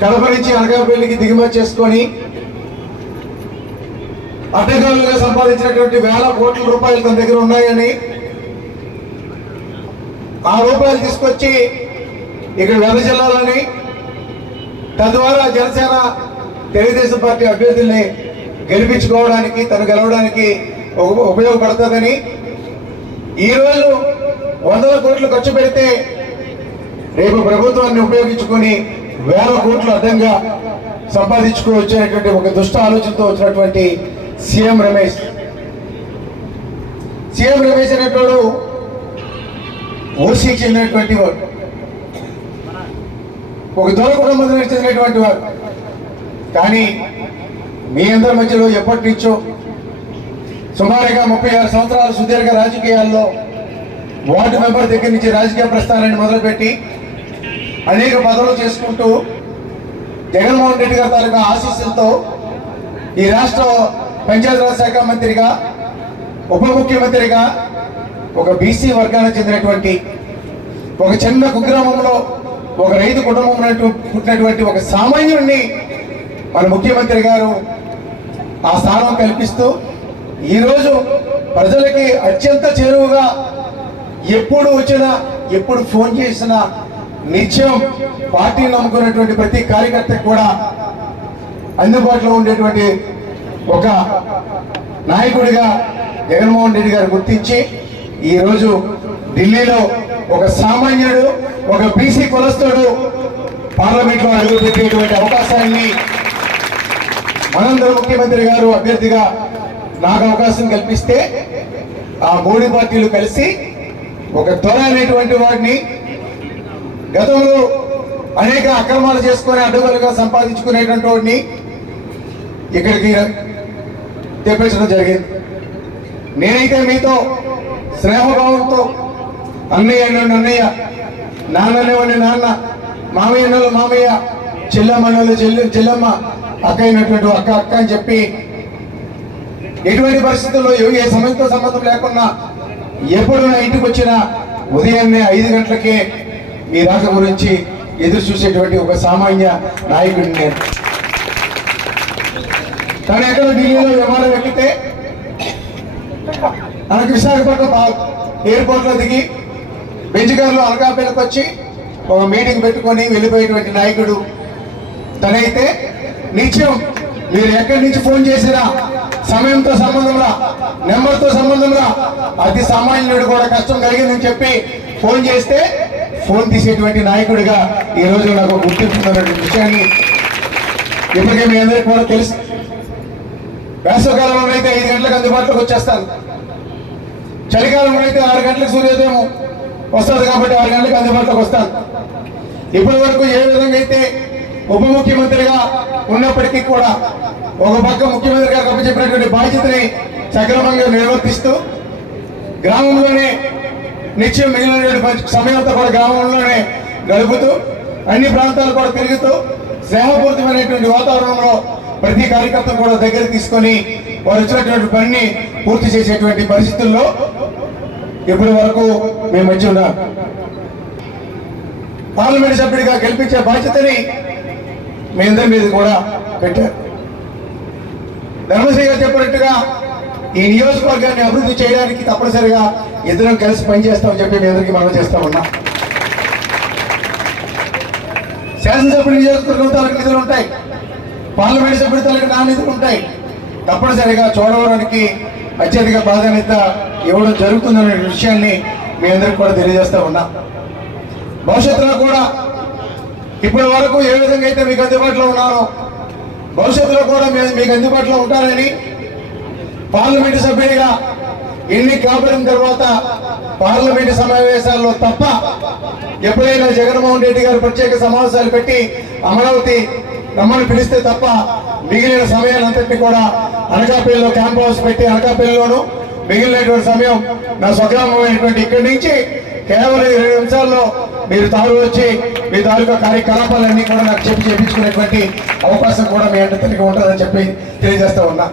కడప నుంచి అనకాపల్లికి దిగుమతి చేసుకొని అడ్డగాలుగా సంపాదించినటువంటి వేల కోట్ల రూపాయలు తన దగ్గర ఉన్నాయని ఆ రూపాయలు తీసుకొచ్చి ఇక్కడ వెదజల్లాలని తద్వారా జనసేన తెలుగుదేశం పార్టీ అభ్యర్థుల్ని గెలిపించుకోవడానికి తను గెలవడానికి ఉపయోగపడుతుందని ఈరోజు వందల కోట్లు ఖర్చు పెడితే రేపు ప్రభుత్వాన్ని ఉపయోగించుకొని వేల కోట్లు అడ్డంగా సంపాదించుకోవచ్చేటువంటి ఒక దుష్ట ఆలోచనతో వచ్చినటువంటి సీఎం రమేష్ అనేటోడు ఓసీకి చెందినటువంటి వాడు, ఒక దొర కుటుంబానికి చెందినటువంటి వాడు. కానీ మీ అందరి మధ్యలో ఎప్పటి నుంచో సుమారుగా 36 సంవత్సరాల సుదీర్ఘ రాజకీయాల్లో వార్డు మెంబర్ దగ్గర నుంచి రాజకీయ ప్రస్థానాన్ని మొదలుపెట్టి అనేక పదవులు చేసుకుంటూ జగన్మోహన్ రెడ్డి గారి తాలూకా ఆశీస్సులతో ఈ రాష్ట్ర పంచాయతీరాజ్ శాఖ మంత్రిగా ఉప ముఖ్యమంత్రిగా ఒక బీసీ వర్గానికి చెందినటువంటి ఒక చిన్న కుగ్రామంలో ఒక రైతు కుటుంబంలో పుట్టినటువంటి ఒక సామాన్యుడిని మన ముఖ్యమంత్రి గారు ఆ స్థానం కల్పిస్తూ ఈరోజు ప్రజలకి అత్యంత చేరువుగా ఎప్పుడు వచ్చినా ఎప్పుడు ఫోన్ చేసినా నిత్యం పార్టీని నమ్ముకున్నటువంటి ప్రతి కార్యకర్తకు కూడా అందుబాటులో ఉండేటువంటి ఒక నాయకుడిగా జగన్మోహన్ రెడ్డి గారు గుర్తించి ఈరోజు ఢిల్లీలో ఒక సామాన్యుడు ఒక బీసీ కులస్తుడు పార్లమెంట్లో అడుగుపెట్టేటువంటి అవకాశాన్ని మనందరూ ముఖ్యమంత్రి గారు అభ్యర్థిగా నాకు అవకాశం కల్పిస్తే ఆ మూడు పార్టీలు కలిసి ఒక దొర అనేటువంటి వాడిని గతంలో అనేక అక్రమాలు చేసుకుని అడ్డుగలుగా సంపాదించుకునేటువంటి వాడిని ఇక్కడికి తెప్పించడం జరిగింది. నేనైతే మీతో స్నేహభావంతో అన్నయ్య అన్నయ్య, నాన్ననేవాడిని నాన్న, మామయ్య మామయ్య, చెల్లెమ్మన్నలు చెల్లెమ్మ, అక్క అయినటువంటి అక్క అక్క అని చెప్పి ఎటువంటి పరిస్థితుల్లో ఏ సమయంతో సంబంధం లేకుండా ఎప్పుడు నా ఇంటికి వచ్చినా ఉదయాన్నే 5 గంటలకే మీ రాక గురించి ఎదురు చూసేటువంటి ఒక సామాన్య నాయకుడిని నేను. తను ఎక్కడ ఢిల్లీలో విమానం ఎక్కితే మనకు విశాఖపట్నం ఎయిర్పోర్ట్లో దిగి బెంచ్ కార్లో అనకాపల్లికి వచ్చి ఒక మీటింగ్ పెట్టుకొని వెళ్ళిపోయేటువంటి నాయకుడు తనైతే నిత్యం మీరు ఎక్కడి నుంచి ఫోన్ చేసినా సమయంతో సంబంధంలా, నెంబర్తో సంబంధంలా, అతి సామాన్యుడు కూడా కష్టం కలిగిందని చెప్పి ఫోన్ చేస్తే ఫోన్ తీసేటువంటి నాయకుడిగా ఈ రోజు నాకు గుర్తింపుతున్నటువంటి విషయాన్ని ఇప్పటికే మీ అందరికీ కూడా తెలుసు. వేసవకాలంలో అయితే 5 గంటలకు అందుబాటులోకి వచ్చేస్తాను, చలికాలంలో అయితే 6 గంటలకు సూర్యోదయం వస్తుంది కాబట్టి 6 గంటలకు అందుబాటులోకి వస్తాను. ఇప్పటి వరకు ఏ విధంగా అయితే ఉప ముఖ్యమంత్రిగా ఉన్నప్పటికీ కూడా ఒక పక్క ముఖ్యమంత్రి గారు అప్పచెప్పినటువంటి బాధ్యతని సక్రమంగా నిర్వర్తిస్తూ గ్రామంలోనే నిత్యం మిగిలినటువంటి సమయంతో కూడా గ్రామంలోనే గడుపుతూ అన్ని ప్రాంతాలు కూడా తిరుగుతూ స్నేహపూరితమైనటువంటి వాతావరణంలో ప్రతి కార్యకర్త కూడా దగ్గర తీసుకొని వారు వచ్చినటువంటి పనిని పూర్తి చేసేటువంటి పరిస్థితుల్లో ఇప్పటి వరకు మేము మధ్య ఉన్నాం. పార్లమెంట్ సభ్యుడిగా గెలిపించే బాధ్యతని మీ అందరి మీద కూడా పెట్టారు. ధర్మశ్రీ గారు చెప్పినట్టుగా ఈ నియోజకవర్గాన్ని అభివృద్ధి చేయడానికి తప్పనిసరిగా ఇద్దరం కలిసి పనిచేస్తామని చెప్పి మీ అందరికీ మనం చేస్తా ఉన్నాం. శాసనసభ్యుడి నియోజకవర్గం తాలూకు నిధులు ఉంటాయి, పార్లమెంట్ సభ్యుడి తాలూకు నా నిధులు ఉంటాయి. తప్పనిసరిగా చూడడానికి అత్యధిక ప్రాధాన్యత ఇవ్వడం జరుగుతుందనే విషయాన్ని మీ అందరికీ కూడా తెలియజేస్తా ఉన్నా. భవిష్యత్తులో కూడా ఇప్పటి వరకు ఏ విధంగా అయితే మీకు అందుబాటులో ఉన్నారో భవిష్యత్తులో కూడా మీకు అందుబాటులో ఉంటారని పార్లమెంటు సభ్యుడిగా ఎన్నిక కాబడిన తర్వాత పార్లమెంటు సమావేశాల్లో తప్ప ఎప్పుడైనా జగన్మోహన్ రెడ్డి గారు ప్రత్యేక సమావేశాలు పెట్టి అమరావతి రమ్మని పిలిస్తే తప్ప మిగిలిన సమయాలంతటినీ కూడా అనకాపల్లిలో క్యాంప్ హౌస్ పెట్టి అనకాపల్లిలోనూ మిగిలినటువంటి సమయం నా స్వగ్రామమైనటువంటి ఇక్కడి నుంచి కేవలం 20 నిమిషాల్లో మీరు తాను వచ్చి మీ తాలూకా కార్యకలాపాలన్నీ కూడా నాకు చేపించుకునేటువంటి అవకాశం కూడా మీ అందరికీ ఉంటుందని చెప్పి తెలియజేస్తా ఉన్నా.